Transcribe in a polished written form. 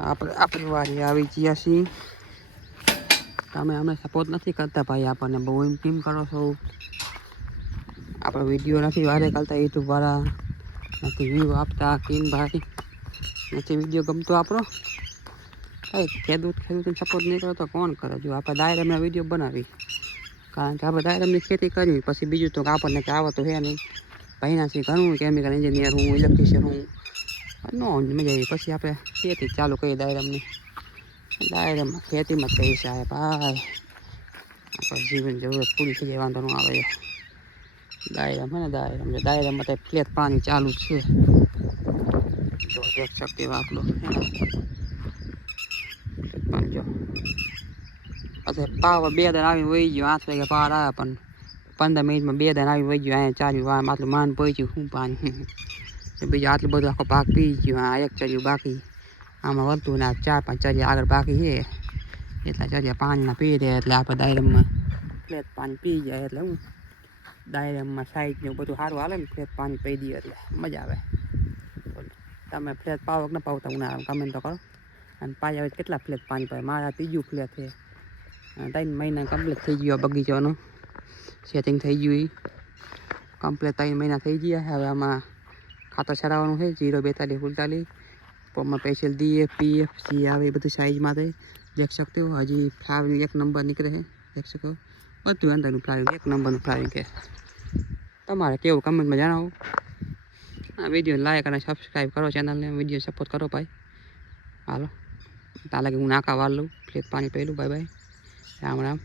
આપણી વારી આવી ગયા છીએ. તમે અમે સપોર્ટ નથી કરતા ભાઈ, આપણને બહુ એમ કેમ કરો છો. આપણે વિડીયો નથી વારે કરતા યુટ્યુબ વાળા, નથી વ્યૂ આપતા કેમ ભાઈ, નથી વિડીયો ગમતો આપણો. ભાઈ ખેડૂતને સપોર્ટ નહીં કરો તો કોણ કરે? જો આપણે દાયરામાં વિડીયો બનાવી, કારણ કે આપણે દાયરાની ખેતી કરવી, પછી બીજું તો આપણને કે આવડતું છે નહીં. ભાઈના છે ઘણું કેમિકલ એન્જિનિયર હું, ઇલેક્ટ્રિશિયન હું, નો મજા આવી. પછી આપણે ખેતી ચાલુ કરી દાયરામાં ખેતીમાં પૈસા આવે ભાઈ, આપણે જીવન જરૂરત પૂરી થઈ જાય, વાંધો ન આવે. દાયરામાં તો ફ્લેટ પાણી ચાલુ છે. જો દેખ શકતે હો આપ લોગ. જો અચ્છા પાવર 2 દાન આવીને વહી ગયો. 8 વાગે પાવર આવ્યા પણ 15 મિનિટમાં 2 દાન આવીને વહી ગયો. અહીંયા ચાલ્યું આટલું માન પહોંચ્યું શું પાણી. બીજું આટલું બધું આખો ભાગ પી ગયો. આ એક ચર્યું બાકી, આમાં વધતું ને 4-5 ચર્યા આગળ બાકી છે. એટલા ચર્યા પાણીના પી રહ્યા, એટલે આપણે દાયરામાં ફ્લેટ પાણી પી જાય. એટલે હું દાયરામાં સાઈડ ને બધું સારું હાલે ને, ફ્લેટ પાણી પી દઈએ એટલે મજા આવે. તમે ફ્લેટ પાવો કે ન પાવતા ઉનાળામાં કમેન્ટ તો કરો. અને પાયા હવે કેટલા ફ્લેટ પાણી પાય? મારા 3જું ફ્લેટ છે. 3 મહિના કમ્પ્લીટ થઈ ગયો બગીચાનું સેટિંગ થઈ ગયું. કમ્પ્લીટ 3 મહિના થઈ ગયા. હવે આમાં ખાતર છરાવવાનું છે 042 પમાં સ્પેશિયલ DAP PF જે આવે એ બધું સાઈઝમાં થઈ દેખ શકते हो. હજી ફ્લાવરિંગ 1 નંબર નીકળે છે, દેખ શકો. બધું અંદરનું ફ્લાવરિંગ 1 નંબરનું ફ્લાવરિંગ છે. તમારે કેવું કમેન્ટમાં જણાવો. આ વિડીયો લાઈક અને સબસ્ક્રાઈબ કરો, ચેનલને વિડીયો સપોર્ટ કરો ભાઈ. હાલો તાલા કે હું નાકા વાળ લઉં, ફ્લેટ પાણી પહેલું. Bye bye, Ram Ram.